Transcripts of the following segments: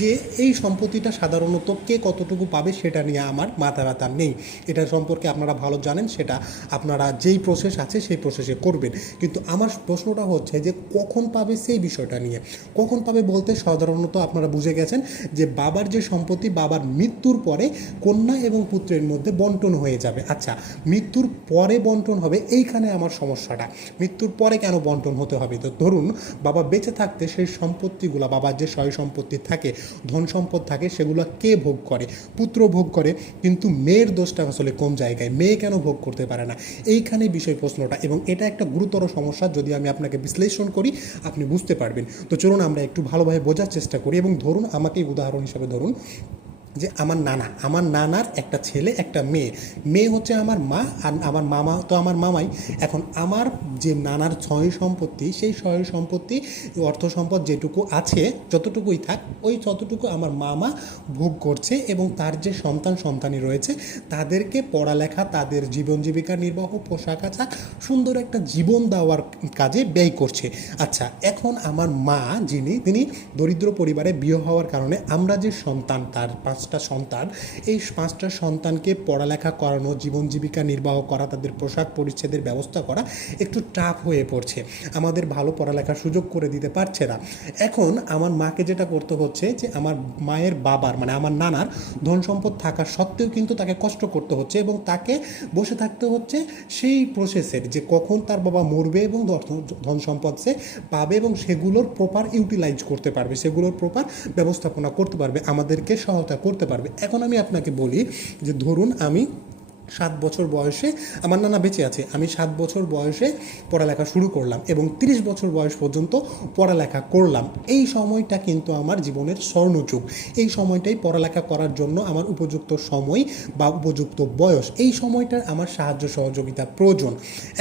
যে এই সম্পত্তিটা সাধারণত কে কতটুকু পাবে সেটা নিয়ে আমার মাথা ব্যথা নেই। এটা সম্পর্কে আপনারা ভালো জানেন, সেটা আপনারা যেই প্রসেস আছে সেই প্রসেসে করবেন। কিন্তু আমার প্রশ্নটা হচ্ছে যে কখন পাবে সেই বিষয়টা নিয়ে। কখন পাবে বলতে সাধারণত আপনারা বুঝে গেছেন যে বাবার যে সম্পত্তি বাবার মৃত্যুর পরে কন্যা এবং পুত্রের মধ্যে বন্টন হয়ে যাবে। আচ্ছা, মৃত্যুর পরে বন্টন হবে, এইখানে আমার সমস্যাটা। মৃত্যুর পরে কেন বন্টন হতে হবে? তো ধরুন বাবা বেঁচে থাকতে সেই সম্পত্তিগুলো, বাবার যে সয় সম্পত্তি থাকে, ধন সম্পদ থাকে, সেগুলো কে ভোগ করে? পুত্র ভোগ করে। কিন্তু মেয়ের দোষটা আসলে কোন জায়গায়? মেয়ে কেন ভোগ করতে পারে না? এইখানে বিষয় প্রশ্নটা, এবং এটা একটা গুরুতর সমস্যা। যদি আমি আপনাকে বিশ্লেষণ করি আপনি বুঝতে পারবেন। তো চলুন আমরা একটু ভালোভাবে বোঝার চেষ্টা করি। এবং ধরুন আমাকেই উদাহরণ হিসাবে ধরুন যে আমার নানার একটা ছেলে একটা মেয়ে। মেয়ে হচ্ছে আমার মা, আর আমার মামা তো আমার মামাই। এখন আমার যে নানার সয় সম্পত্তি, সেই সয় সম্পত্তি অর্থ সম্পদ যেটুকু আছে, যতটুকুই থাক, ওই যতটুকু আমার মামা ভোগ করছে, এবং তার যে সন্তানি রয়েছে তাদেরকে পড়ালেখা, তাদের জীবন জীবিকা নির্বাহ, পোশাক আশাক, সুন্দর একটা জীবন দেওয়ার কাজে ব্যয় করছে। আচ্ছা, এখন আমার মা তিনি দরিদ্র পরিবারে বিয়ে হওয়ার কারণে আমরা যে সন্তান, তার 5টা সন্তান, এই 5টা সন্তানকে পড়ালেখা করানো, জীবন জীবিকা নির্বাহ করা, তাদের পোশাক পরিচ্ছদের ব্যবস্থা করা একটু টাফ হয়ে পড়ছে। আমাদের ভালো পড়ালেখার সুযোগ করে দিতে পারছে না। এখন আমার মাকে যেটা করতে হচ্ছে যে আমার মায়ের বাবার মানে আমার নানার ধন সম্পদ থাকা সত্ত্বেও কিন্তু তাকে কষ্ট করতে হচ্ছে, এবং তাকে বসে থাকতে হচ্ছে সেই প্রসেসের, যে কখন তার বাবা মরবে এবং ধন সম্পদ সে পাবে এবং সেগুলোর প্রপার ইউটিলাইজ করতে পারবে, সেগুলোর প্রপার ব্যবস্থাপনা করতে পারবে, আমাদেরকে সহায়তা করতে পারবে। এখন আমি আপনাকে বলি যে ধরুন আমি 7 বছর বয়সে, আমার নানা বেঁচে আছে, আমি 7 বছর বয়সে পড়ালেখা শুরু করলাম এবং 30 বছর বয়স পর্যন্ত পড়ালেখা করলাম। এই সময়টা কিন্তু আমার জীবনের স্বর্ণযুগ। এই সময়টাই পড়ালেখা করার জন্য আমার উপযুক্ত সময় বা উপযুক্ত বয়স। এই সময়টার আমার সাহায্য সহযোগিতা প্রয়োজন।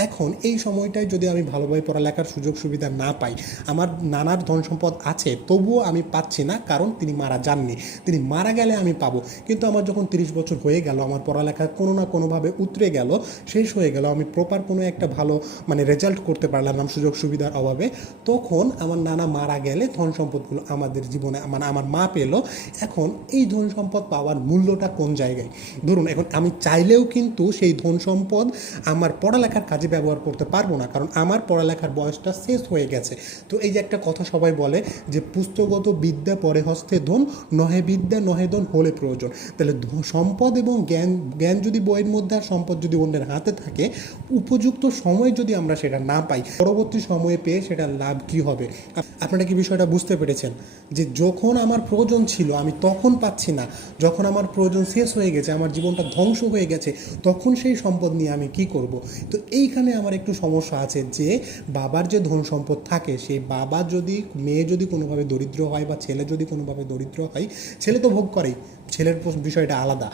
এখন এই সময়টায় যদি আমি ভালোভাবে পড়ালেখার সুযোগ সুবিধা না পাই, আমার নানার ধন সম্পদ আছে তবুও আমি পাচ্ছি না, কারণ তিনি মারা যাননি। তিনি মারা গেলে আমি পাবো। কিন্তু আমার যখন 30 বছর হয়ে গেল, আমার পড়ালেখা কোনো না কোনোভাবে উতরে গেল, শেষ হয়ে গেল, আমি প্রপার কোনো একটা ভালো রেজাল্ট করতে পারলাম না সুযোগ সুবিধার অভাবে, তখন আমার নানা মারা গেলে ধন সম্পদগুলো আমাদের জীবনে আমার মা পেল। এখন এই ধন সম্পদ পাওয়ার মূল্যটা কোন জায়গায়? ধরুন এখন আমি চাইলেও কিন্তু সেই ধন সম্পদ আমার পড়ালেখার কাজে ব্যবহার করতে পারবো না, কারণ আমার পড়ালেখার বয়সটা শেষ হয়ে গেছে। তো এই যে একটা কথা সবাই বলে যে পুস্তকগত বিদ্যা পরে হস্তে ধন, নহে বিদ্যা নহে ধন হলে প্রয়োজন। তাহলে সম্পদ এবং জ্ঞান যদি বইয়ের মধ্যে আর সম্পদ যদি অন্যের হাতে থাকে, উপযুক্ত সময় যদি আমরা সেটা না পাই, পরবর্তী সময়ে পেয়ে সেটা লাভ কি হবে? আপনারা কি বিষয়টা বুঝতে পেরেছেন? যে যখন আমার প্রয়োজন ছিল আমি তখন পাচ্ছি না, যখন আমার প্রয়োজন শেষ হয়ে গেছে, আমার জীবনটা ধ্বংস হয়ে গেছে, তখন সেই সম্পদ নিয়ে আমি কি করব? তো এইখানে আমার একটু সমস্যা আছে যে বাবার যে ধন সম্পদ থাকে, সেই বাবা যদি, মেয়ে যদি কোনোভাবে দরিদ্র হয় বা ছেলে যদি কোনোভাবে দরিদ্র হয়, ছেলে তো ভোগ করেই, ছেলের বিষয়টা আলাদা।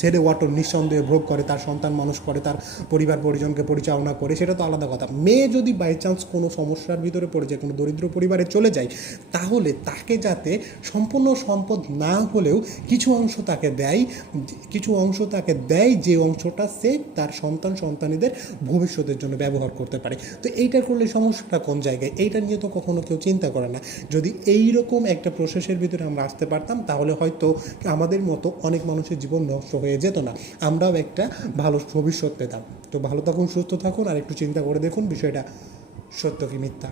ছেলে ওয়াটো নিঃসন্দেহে ভোগ করে, তার সন্তান মানুষ করে, তার পরিবার পরিজনকে পরিচালনা করে, সেটা তো আলাদা কথা। মেয়ে যদি বাই চান্স কোনো সমস্যার ভিতরে পড়ে যায়, কোনো দরিদ্র পরিবারে চলে যায়, তাহলে তাকে যাতে সম্পূর্ণ সম্পদ না হলেও কিছু অংশ তাকে দেয়, যে অংশটা সে তার সন্তানীদের ভবিষ্যতের জন্য ব্যবহার করতে পারে। তো এইটা করলে সমস্যাটা কোন জায়গায়? এইটা নিয়ে তো কখনো কেউ চিন্তা করে না। যদি এই রকম একটা প্রসেসের ভিতরে আমরা আসতে পারতাম, তাহলে হয়তো আমাদের মতো অনেক মানুষের জীবন নষ্ট হয়ে যেত না, আমরাও একটা ভালো ভবিষ্যৎ পেতাম। তো ভালো থাকুন, সুস্থ থাকুন, আর একটু চিন্তা করে দেখুন বিষয়টা সত্য কি মিথ্যা।